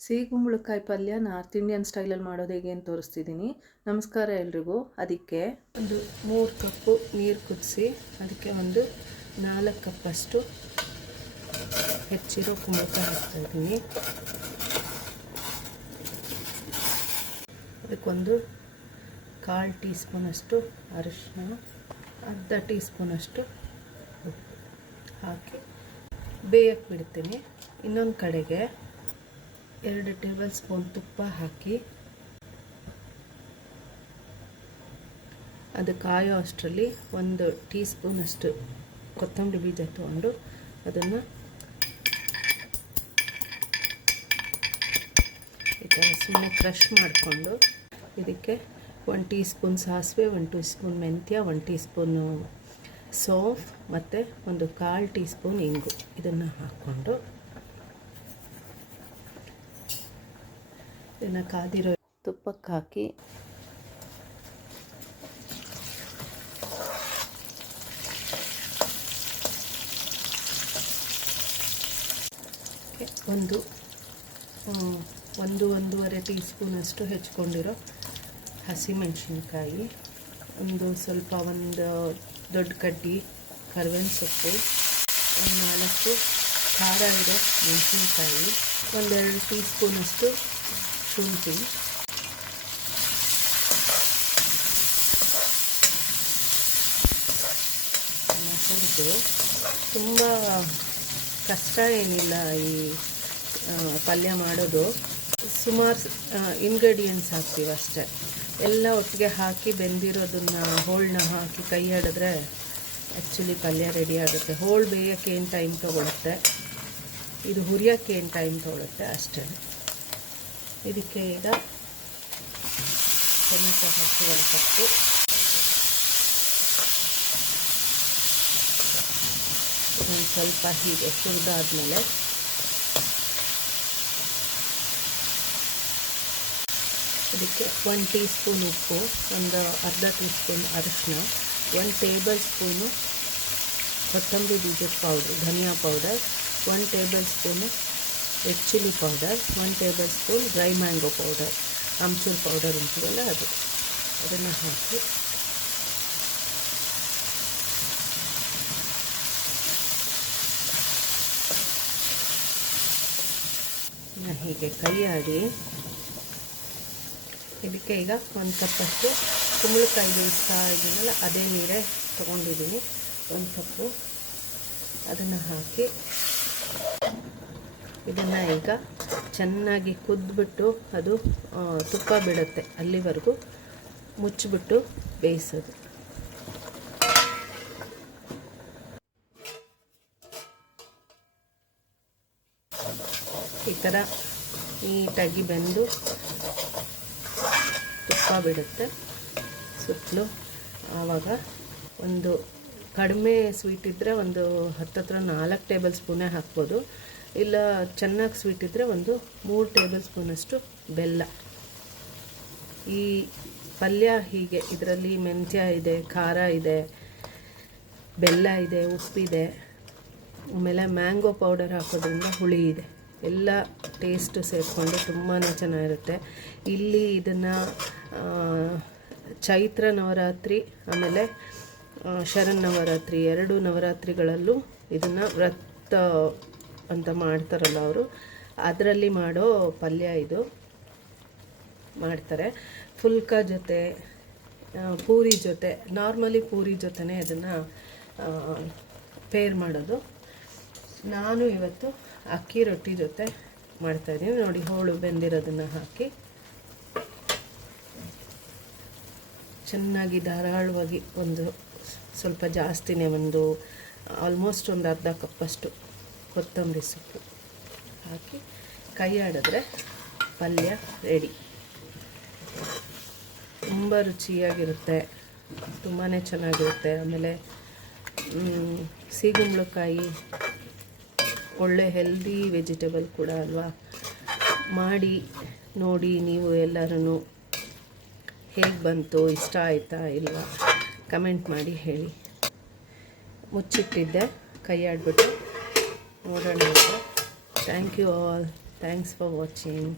ಸಿಹಿಗುಂಬಳಕಾಯಿ ಪಲ್ಯ north Indian ಸ್ಟೈಲಲ್ಲಿ ಮಾಡೋದು ಹೇಗೆ ಅಂತ ತೋರಿಸ್ತಿದ್ದೀನಿ. ನಮಸ್ಕಾರ ಎಲ್ರಿಗೂ. ಅದಕ್ಕೆ ಒಂದು 3 ಕಪ್ಪು ನೀರು ಕುದಿಸಿ ಅದಕ್ಕೆ ಒಂದು 4 ಕಪ್ಪಷ್ಟು ಹೆಚ್ಚಿರೋ ಕುಂಬಳಕಾಯಿ ಹಾಕ್ತಾಯಿದ್ದೀನಿ. ಅದಕ್ಕೊಂದು 1/4 ಟೀ ಸ್ಪೂನಷ್ಟು ಅರಿಶಿನ, ಅರ್ಧ ಟೀ ಸ್ಪೂನಷ್ಟು ಉಪ್ಪು ಹಾಕಿ ಬೇಯಕ್ಕೆ ಬಿಡ್ತೀನಿ. ಇನ್ನೊಂದು ಕಡೆಗೆ 2 ಟೇಬಲ್ ಸ್ಪೂನ್ ತುಪ್ಪ ಹಾಕಿ ಅದು ಕಾಯೋ ಅಷ್ಟರಲ್ಲಿ 1 ಟೀ ಸ್ಪೂನಷ್ಟು ಕೊತ್ತಂಬರಿ ಬೀಜ ತೊಗೊಂಡು ಅದನ್ನು ಈ ಥರ ಸುಮ್ಮನೆ ಕ್ರಷ್ ಮಾಡಿಕೊಂಡು ಇದಕ್ಕೆ 1 ಟೀ ಸ್ಪೂನ್ ಸಾಸಿವೆ, 1 ಟೀ ಸ್ಪೂನ್ ಮೆಂತ್ಯ, 1 ಟೀ ಸ್ಪೂನು ಸೋಂಫ್ ಮತ್ತು ಒಂದು 1/4 ಟೀ ಸ್ಪೂನ್ ಇಂಗು ಇದನ್ನು ಹಾಕ್ಕೊಂಡು ಇದನ್ನು ಕಾದಿರೋ ತುಪ್ಪಕ್ಕೆ ಹಾಕಿ ಒಂದೂವರೆ ಟೀ ಸ್ಪೂನಷ್ಟು ಹೆಚ್ಕೊಂಡಿರೋ ಹಸಿಮೆಣಸಿನ್ಕಾಯಿ, ಒಂದು ದೊಡ್ಡ ಕಡ್ಡಿ ಕರಿಬೇವಿನ ಸೊಪ್ಪು, 4 ಖಾರ ಇರೋ ಮೆಣಸಿನ್ಕಾಯಿ, 2 ಟೀ ಸ್ಪೂನಷ್ಟು ಶುಂಠಿ, ಹುರಿದು ತುಂಬ ಕಷ್ಟ ಏನಿಲ್ಲ ಈ ಪಲ್ಯ ಮಾಡೋದು. ಸುಮಾರು ಇಂಗ್ರೀಡಿಯೆಂಟ್ಸ್ ಹಾಕ್ತೀವಿ ಅಷ್ಟೇ. ಎಲ್ಲ ಒಟ್ಟಿಗೆ ಹಾಕಿ ಬೆಂದಿರೋದನ್ನು ಹೋಳನ್ನ ಹಾಕಿ ಕೈ ಆಡಿದ್ರೆ ಆ್ಯಕ್ಚುಲಿ ಪಲ್ಯ ರೆಡಿ ಆಗುತ್ತೆ. ಹೋಳು ಬೇಯೋಕ್ಕೆ ಏನು ಟೈಮ್ ತೊಗೊಳುತ್ತೆ, ಇದು ಹುರಿಯೋಕ್ಕೆ ಏನು ಟೈಮ್ ತೊಗೊಳುತ್ತೆ ಅಷ್ಟೇ. ಇದಕ್ಕೆ ಈಗ ಟೊಮೆಟೊ ಹಾಕಿ 1 ಕಪ್ಪು, ಒಂದು ಸ್ವಲ್ಪ ಹೀಗೆ ಹುರಿದಾದ್ಮೇಲೆ ಇದಕ್ಕೆ 1 ಟೀ ಸ್ಪೂನ್ ಉಪ್ಪು, ಒಂದು ಅರ್ಧ ಟೀ ಸ್ಪೂನ್ ಅರಿಶಿನ, 1 ಟೇಬಲ್ ಸ್ಪೂನು ಕೊತ್ತಂಬರಿ ಬೀಜದ ಪೌಡ್ರ್ ಧನಿಯಾ powder, 1 tablespoon red chilli powder, 1 tablespoon dry mango powder, amchur powder ಅಂತೀವಲ್ಲ ಅದು, ಅದನ್ನು ಹಾಕಿ ಹೀಗೆ ಕೈ ಆಡಿ ಇದಕ್ಕೆ ಈಗ 1 ಕಪ್ಪಷ್ಟು ಕುಂಬಳಕಾಯಿ ಬೇಯಿಸ್ತಾ ಇದ್ದೀನಲ್ಲ ಅದೇ ನೀರೇ ತೊಗೊಂಡಿದ್ದೀನಿ, 1 ಕಪ್ಪು. ಅದನ್ನು ಹಾಕಿ ಇದನ್ನು ಈಗ ಚೆನ್ನಾಗಿ ಕುದ್ಬಿಟ್ಟು ಅದು ತುಪ್ಪ ಬಿಡುತ್ತೆ ಅಲ್ಲಿವರೆಗೂ ಮುಚ್ಚಿಬಿಟ್ಟು ಬೇಯಿಸೋದು. ಈ ಥರ ನೀಟಾಗಿ ಬೆಂದು ತುಪ್ಪ ಬಿಡುತ್ತೆ ಸುತ್ತಲೂ. ಆವಾಗ ಒಂದು ಕಡಿಮೆ ಸ್ವೀಟ್ ಇದ್ದರೆ ಒಂದು 4 ಟೇಬಲ್ ಸ್ಪೂನೇ ಹಾಕ್ಬೋದು, ಇಲ್ಲ ಚೆನ್ನಾಗಿ ಸ್ವೀಟ್ ಇದ್ದರೆ 3 ಟೇಬಲ್ ಸ್ಪೂನಷ್ಟು ಬೆಲ್ಲ. ಈ ಪಲ್ಯ ಹೀಗೆ ಇದರಲ್ಲಿ ಮೆಂತ್ಯ ಇದೆ, ಖಾರ ಇದೆ, ಬೆಲ್ಲ ಇದೆ, ಉಪ್ಪಿದೆ, ಆಮೇಲೆ ಮ್ಯಾಂಗೋ ಪೌಡರ್ ಹಾಕೋದ್ರಿಂದ ಹುಳಿ ಇದೆ, ಎಲ್ಲ ಟೇಸ್ಟು ಸೇರಿಕೊಂಡು ತುಂಬಾ ಚೆನ್ನಾಗಿರುತ್ತೆ. ಇಲ್ಲಿ ಇದನ್ನು ಚೈತ್ರ ನವರಾತ್ರಿ ಆಮೇಲೆ ಶರನ್ನವರಾತ್ರಿ 2 ನವರಾತ್ರಿಗಳಲ್ಲೂ ಇದನ್ನು ವ್ರತ ಅಂತ ಮಾಡ್ತಾರಲ್ಲ ಅವರು, ಅದರಲ್ಲಿ ಮಾಡೋ ಪಲ್ಯ ಇದು ಮಾಡ್ತಾರೆ. ಫುಲ್ಕ ಜೊತೆ, ಪೂರಿ ಜೊತೆ, ನಾರ್ಮಲಿ ಪೂರಿ ಜೊತೆನೇ ಅದನ್ನು ಪೇರ್ ಮಾಡೋದು. ನಾನು ಇವತ್ತು ಅಕ್ಕಿ ರೊಟ್ಟಿ ಜೊತೆ ಮಾಡ್ತಾಯಿದ್ದೀನಿ. ನೋಡಿ, ಹೋಳು ಬೆಂದಿರೋದನ್ನು ಹಾಕಿ ಚೆನ್ನಾಗಿ ಧಾರಾಳವಾಗಿ ಸ್ವಲ್ಪ ಜಾಸ್ತಿನೇ ಆಲ್ಮೋಸ್ಟ್ ಒಂದು ಅರ್ಧ ಕಪ್ಪಷ್ಟು ಕೊತ್ತಂಬರಿ ಸೊಪ್ಪು ಹಾಕಿ ಕೈ ಆಡಿದ್ರೆ ಪಲ್ಯ ರೆಡಿ. ತುಂಬ ರುಚಿಯಾಗಿರುತ್ತೆ, ತುಂಬಾ ಚೆನ್ನಾಗಿರುತ್ತೆ. ಆಮೇಲೆ ಸಿಹಿಗುಂಬಳಕಾಯಿ ಒಳ್ಳೆ ಹೆಲ್ದಿ ವೆಜಿಟೇಬಲ್ ಕೂಡ ಅಲ್ವಾ. ಮಾಡಿ ನೋಡಿ ನೀವು ಎಲ್ಲರೂ. ಹೇಗೆ ಬಂತು, ಇಷ್ಟ ಆಯಿತಾ ಇಲ್ವಾ ಕಮೆಂಟ್ ಮಾಡಿ ಹೇಳಿ. ಮುಚ್ಚಿಟ್ಟಿದ್ದೆ, ಕೈ ಆಡಿಬಿಟ್ಟು ನೋಡೋಣ. Thank you all. Thanks for watching.